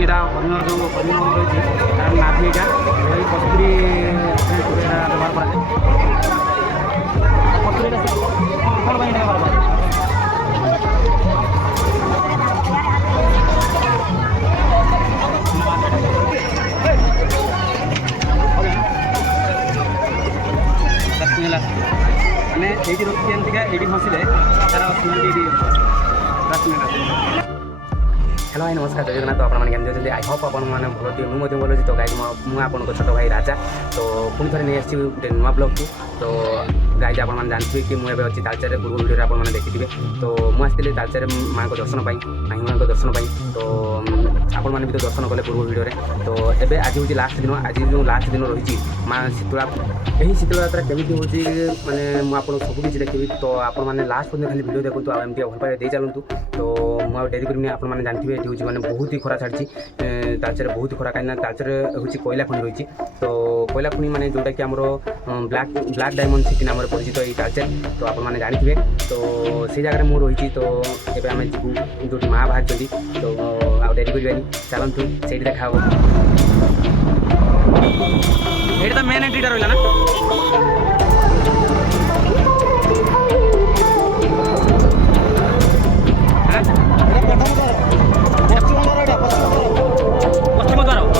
देखा हरिण जो हरिण रही तार नाभि यहाँ रही कस्तूरी व्यवहार कर मैंने ये रखी हंसिले तार हेलो भाई नमस्कार जय जगन्नाथ। आप केमती आई होप आपने भल थी मुझे भल अच्छी। तो गाइज मुझे आपको छोट भाई राजा तो पुणी थे नहीं आसी गोटे नुआ ब्लॉग को। तो गाइज आप जानते कि मुझे अच्छी तालचेर पूर्व भिडियो आपने देखिए। तो मुझे तालचेर माँ को दर्शन पाई माँ को दर्शन पाई। तो आपण मैंने भी तो दर्शन कले पूर्व भिडियो। तो एबे आज हूँ लास्ट दिन। आज जो लास्ट दिन रही माँ शीतला यही शीतला यात्रा केमी हूँ मैंने मुझे सबकि देखी। तो आपने लास्ट पर्यटन खाली भिडियो देखूँ आमती भल पाए दे चलतु। तो मुझे डेरी करेंगे आपने जानते ये हूँ मैंने बहुत ही खरा छाड़ी तालचेर बहुत ही खरा कहीं तालचेर हूँ कोयला खनि रही। तो कोयला खनि माने जोटा कि आमर ब्लैक डायमंड सिटी नाम परिचित ये तालचेर। तो आपने जानते तो से जगह मुझे रही। तो ये आम जीव जो माँ बाहर तो आ डेरी कर चलतु से देखा ये तो मेन एंट्रीटा रहा ना। पश्चिम द्वार यहाँ हूँ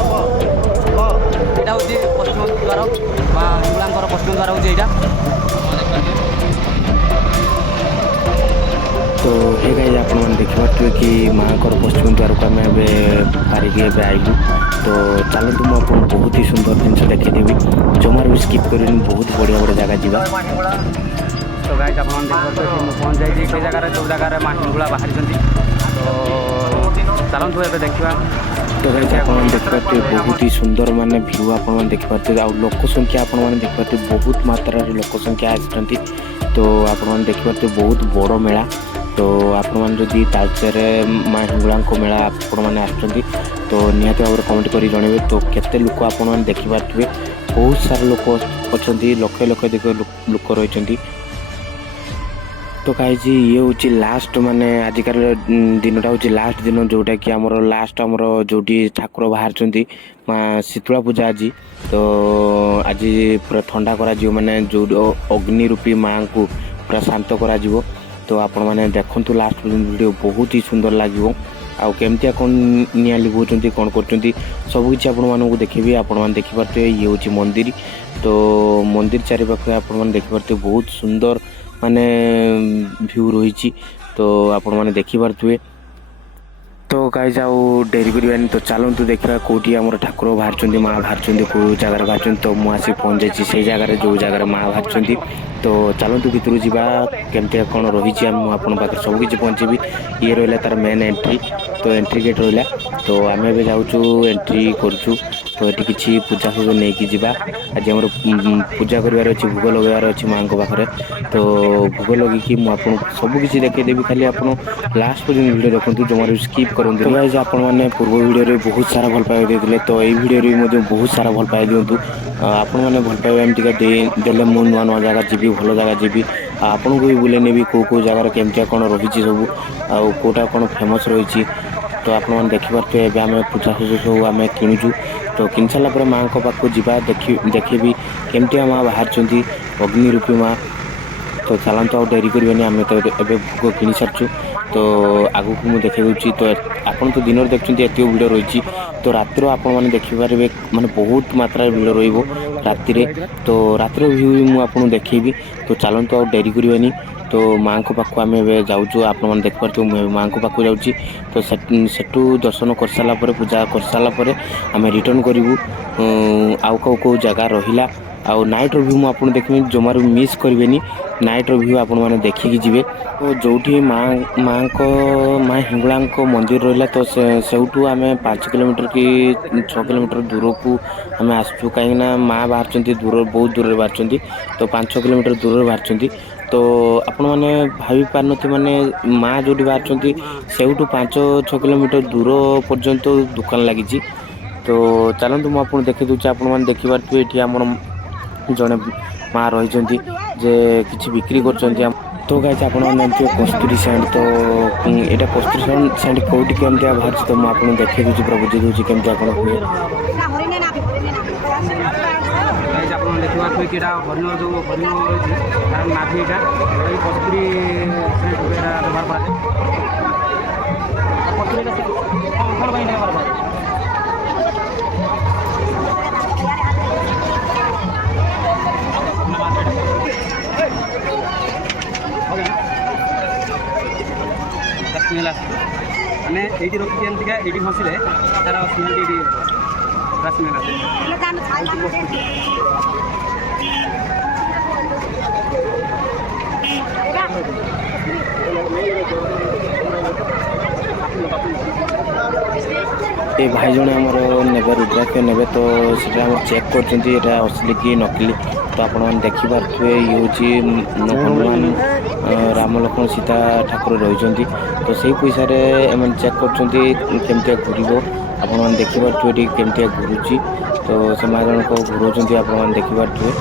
पश्चिम द्वार हिंगुला पश्चिम द्वार हूँ यहाँ। तो ये गाइज आप देखिए कि माँ को पश्चिम द्वार को आम पारिकी आइलु। तो चलतु मुझे बहुत ही सुंदर जिन देखीदेवी जमार भी स्किप कर बहुत बढ़िया बढ़िया जगह जावा। तो गाइज आप पहुँच जाइए से जगह जो जगह माँ हिंगुला बाहरी। तो चलतु ए देखा। तो गाइज आप देखिए बहुत ही सुंदर माने व्यू आप देखिए। आउ लोक संख्या आपने देखिए बहुत मात्रा लोक संख्या आसी। तो आपने देखिए बहुत बड़ मेला। तो आपड़ी तालचेर माँ हिंगुला मेला आपने आसुँच तो निहत भाव कमेंट कर जनइबे। तो केते लोक आपने देखिपे बहुत सारा लोक अच्छा लक्ष लक्ष लोक रही। तो गाइज ये हूँ लास्ट माने आजिकार दिनटा हूँ लास्ट दिन जोटा कि आमर लास्ट आमर जो ठाकुर बाहर माँ शीतला पूजा आज। तो आज पूरा ठंडा करा माने जो अग्नि रूपी माँ को पूरा शांत करा। तो आपण मैंने देखु लास्ट वीडियो बहुत ही सुंदर लगे। आउ केमती कौन निआ लिभुंट कौन कर सबकि आपको देखी आपने देखिपे ये हूँ मंदिर। तो मंदिर चारिपाखे आपने देखिपे बहुत सुंदर माने व्यू रही। तो आपण मैंने देखिपे। तो गाइज आउ डेरी कर तो चलतु देखा कौटी आम ठाकुर बाहर माँ बाहर कौ जगार बाहर। तो मुझे पहुँच जाइए से जगह जो जगह माँ बाहर। तो चलतु भर जावा केमती कौन रही आप सबकि पहुँचेबी। ये रहा तार मेन एंट्री। तो एंट्री गेट रहा। तो आम ए जाऊँ एंट्री करूँ। तो ये किसी पूजा सब नहीं कि जावा आज आम पूजा करार अच्छी भोग लगार अच्छी माँ पाखे। तो भोग लगे मुझे सबकि देखीदेवी खाली आप लास्ट पर्यटन वीडियो देखते जमार स्किप करते। तो गाइज आप पूर्व वीडियो बहुत सारा भल पाए देते। तो यही वीडियो बहुत सारा भल पाए दिंतु। आपण मैंने भल पाइबा एमती देले मु नुआ नुआ जगह जी भल जगह जी आपन को भी बुले नेबी कौ जगार केमती कौन रही सब आउटा कौन फेमस रही। तो आपने देखिपे आम पूजा पूजा सब आम किणुचु। तो किन सारापर माँ को पाक जा देखी केमती माँ बाहर अग्नि रूपी माँ। तो चलतु आ डेरी करें आम तो ए भोग कि सारी। तो आगू को मुझे देखा दूसरी। तो आपन तो दिन देखते एत भिड़ रही। तो रातिर आपने देखिपारे माने बहुत मात्रा भिड़ रही तो रातिर व्यू मुझे देखी। तो चलतु आ डेरी करें। तो माँ को पाक आम जाऊँ आपने देखिपे माँ को पाक जाऊँगी। तो सेठू दर्शन कर सारापर पूजा कर सारापर आम रिटर्न करूँ आउ कौ कौ जगह रहा आउ नाइट रो व्यू मु आपन देखबे जमारू मिस करबेनी नाइट रो व्यू आपन माने देखि जिवे तो जोठी माँ हिंगलांक मंदिर रहिला तो सेउठू आमे 5 किलोमीटर की 6 किलोमीटर दूर को आमे आसछु काहे ना माँ बाहरचंती दूर बहुत दूर रे बाहरचंती तो 5-6 किलोमीटर दूर रे बाहरचंती तो आपण माने भाबी पारनथि माने माँ जोठी बाहरचंती सेउठू 5-6 किलोमीटर दूर पर्यंत दुकान लागिची तो चलନ୍ତୁ ମୁଁ आपन देखि दउची आपण माने देखि पारथु एठी हमर जने माँ रहिचंती जे किछि बिक्री करचंती तो गाइस आपण माने जानथियो कस्तूरी सैंड तो एटा कस्तूरी सैंड कोठी केमतिया बाहरची तो ମୁଁ आपन देखि दउची प्रभु जी दउची केमतिया आपण हुए गाइस आपण देखिबा कि एटा हरिण जो हरिण अछि तार नाभिटा एई कस्तूरी सैंड वगैरह व्यवहार करा कस्तूरी का कोन भाई ने व्यवहार करा स्मेल आने ये रखी एमतीका ये फसिले तार स्मेल ये स्मेल आसे ए भाई जने हमर नेबे रुद्राक्ष नेबे तो सेटा हम चेक करचंती एटा असली की नकली तो आपण मन देखि पारथुए ये होची हनुमान राम लक्ष्मण सीता ठाकुर रहिचंती तो सेही पैसा रे एमन चेक करचंती केमतिया घुरिबो आपण मन देखि पारथुए एटी केमतिया घुरुची तो समाज जन को घुरोचंती आपण मन देखि पारथुए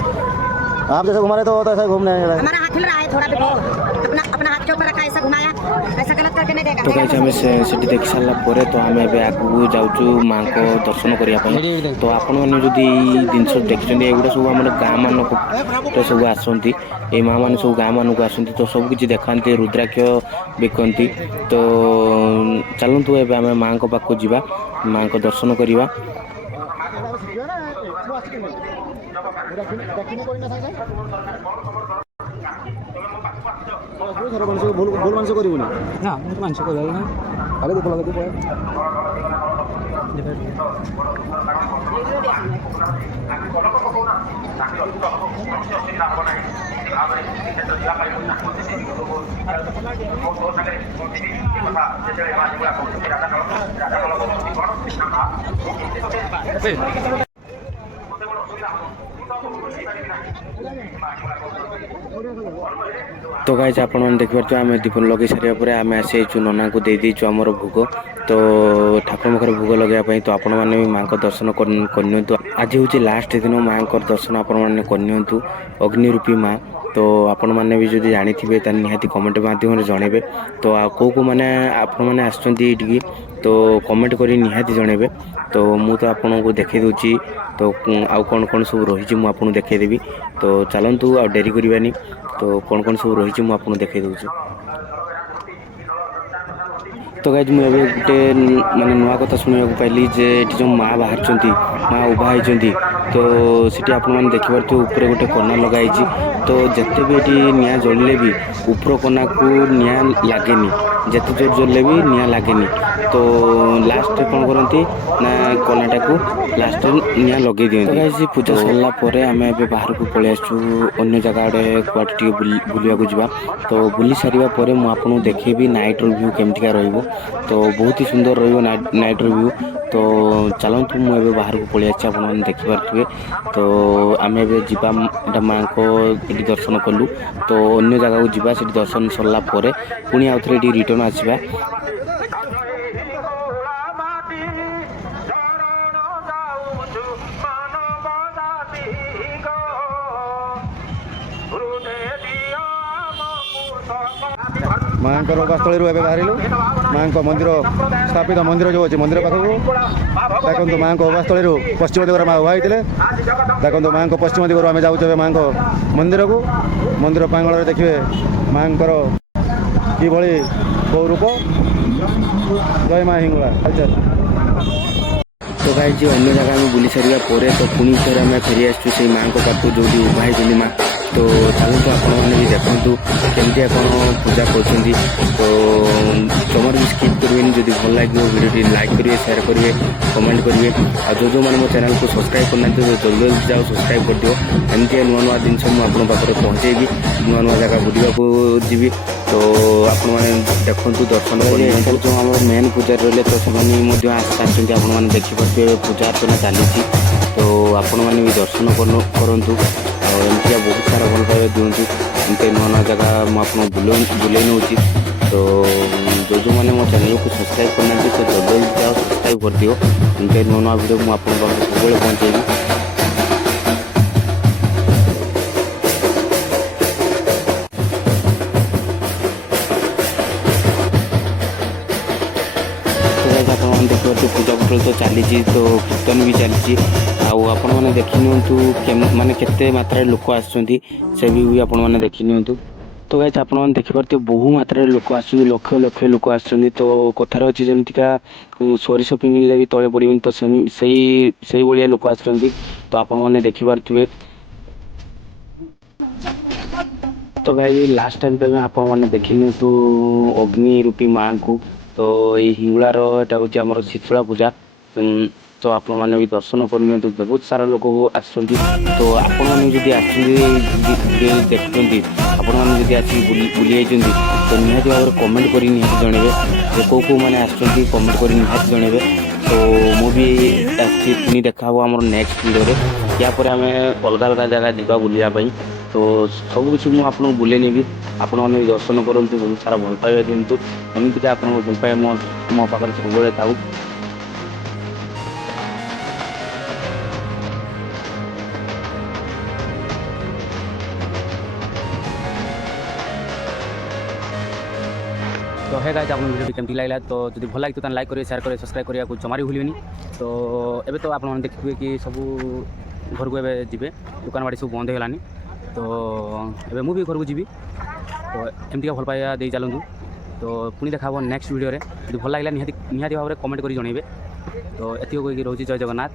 आप जैसे घुमा रहे तो ऐसा घूमने हमारा हाथ हिल रहा है थोड़ा भी अपना अपना हाथ के ऊपर रखा ऐसा घुमाया ऐसा गलत करके नहीं देगा तो गाइस हमें सेठी देख सारा परे तो हमें एबे आगु जाउचु मां को दर्शन करिया पई तो आपण माने जदी दिनस देखछन एगुडा सब हमर गां मान को तो सब आसंती ए मां माने सब गां मान को आसंती तो सब किछि देखांती रुद्राक्ष बिकंती तो चलंतु एबे हमें मां को पाखो जिबा मां को दर्शन करिवा भूल मानस कर ना मानस कर खाली दुख लगे तो गाइस आपण मन देख पारछो आमे दीपन लगे सारिया परे आमे आसे छु नना को दे दी छु हमर भोग तो ठाकुर मखर भोग लगे पई तो आपण माने मां को दर्शन करनियंतु आज होची लास्ट दिन मां को दर्शन आपण माने करनियंतु अग्नि रूपी मां तो आपण माने भी जदी जानि थिबे त निहाती कमेंट माध्यम रे जणेबे तो को माने आपण माने आछंती एठी तो कमेंट करी निहाती जणेबे तो मु तो आपण को देखै दोची तो आउ कोन कोन सब रही मु आपन देखै देबी तो चलंतु आ डेरी करिवानी तो कोन कोन सब रही मु आपन देखै दोची तो गाइज मु एबे गुटे माने नुआ कथा सुनिया को पाइली जे एठी जो माँ बाहर चंती माँ उभा है चंती तो सिटी आपण माने देखि परथि ऊपर गुटे कोना लगाई छी तो जत्ते भी एठी निया जळले भी ऊपर कोना को निया लागेनी जत्ते जोर जळले भी निया लागेनी तो लास्ट कोन करंती ना कोनाटा को लास्ट निया लगे दियंती तो गाइज पूजा सरला परे हमें एबे बाहर को पळे आछू अन्य जगह रे क्वाटी बुलिया को जिबा तो बुली सारिबा परे मु आपन देखेबी नाइट रिव्यू केमतिका रहइबो तो बहुत ही सुंदर रहिबो नाइट रिव्यू तो चलंतु मु एबे बाहर को पळे आछी आपन मन देखि पारथुबे तो आमे एबे जिबा एटा मां को एटी दर्शन कलु तो अन्य जगह को जिबा सेटी दर्शन सरला परे पुनी आउथरे एटी रिटर्न आसीबा माँ उपास्थल बाहर माँ मंदिर स्थापित मंदिर जो अच्छे मंदिर पाखक देखो माँ उपास्थल पश्चिम दिगर माँ उभा होते देखो माँ पश्चिम दिगर आम जाऊे माँ मंदिर को मंदिर प्रांगण देखिए माँ कि कौ रूप जय माँ हिंगला तो गाइस जो अन्य जगह में बुली सारिया परे तो पुणी थे आम फेरी आसू से माँ को पाखु जो उभा है माँ तो चलते आपण मैंने भी देखु केमती आप पूजा कर तो जमार भी स्किप करेंगे भूलें जदि भल लगे वीडियो लाइक करेंगे शेयर करेंगे कमेंट करेंगे और जो मैंने मो चैनल को सब्सक्राइब करना तो जल्दी जल्दी जाओ सब्सक्राइब कर दियो एमती नुआ नुआ जिन मुझे पाखे पहुँचेबी नुआ नुआ जगह बुलाक जी तो आपण मैंने देखु दर्शन कर जो आम मेन पूजारी रही तो से आपने देखिपे पूजा अर्चना चली तो आपण मैंने भी दर्शन करूँ एमती बहुत सारा भल पाइबा दिंतु एमती नुआ नुआ जगह मुझे बुले नौ तो जो मैंने मो चैनल को सब्सक्राइब करना तो जल्दी जाओ सब्सक्राइब कर दियो एमती नुआ नुआ वीडियो मुझे आपको सब पहुँचेबी। देखिए पूजा पटल तो चली तो कीर्तन भी चली आपण मैंने देखी नि माने केते मात्रा लोक आसुँच से भी आपण मैंने देखी नि तो गाइस आपण मैंने देखिपे बहु मात्रा लोक आसुँच लक्ष लक्ष लोक आसुँच तो कथार अच्छी जमीका सोरिष पिंगले भी तले पड़े तो से भाया लोक आसुँच तो आपण मैंने देखिपे तो भाई लास्ट टाइम पे आपण मैंने देखी तो अग्नि रूपी माँ को तो ये हिंगुलार एटा हूँ आम शीतला पूजा तो आपण मैंने भी दर्शन कर तो बहुत सारा लोक आसुँच तो आपण मैंने देखते आपण मैंने आसिक बुली तो निहाती भाव में कमेंट कर जनइबे कौ कौ मैंने आसुँच कमेंट कर निहाती जनइबे तो मुझे पुणी देखा आम नेक्स्ट वीडियो या आम अलग अलग जगह जावा बुलायापी तो सब किसी मुझे आपको बुले नहीं आपण मैंने दर्शन करूँ बहुत सारा भल पाइबा दिंतु एमती आप भल पाइबा मो पाखे सब था। तो है गाइस आप वीडियो केमती लगला तो जो भल लगे तो लाइक करेंगे शेयर करेंगे सब्सक्राइब करिया को जमारी भूलिनी तो एबे तो आप देखिए कि सब घर को एबे जीवे दुकान बाड़ी सब बंद होगलानी तो एबे मुझे घर को जीवी तो एमती भल पाइबा दे चलतु तो पुणी देखा नेक्स्ट वीडियो जो भल लगे निहाती भाव में कमेंट कर जनइबे तो एति रोचे जय जगन्नाथ।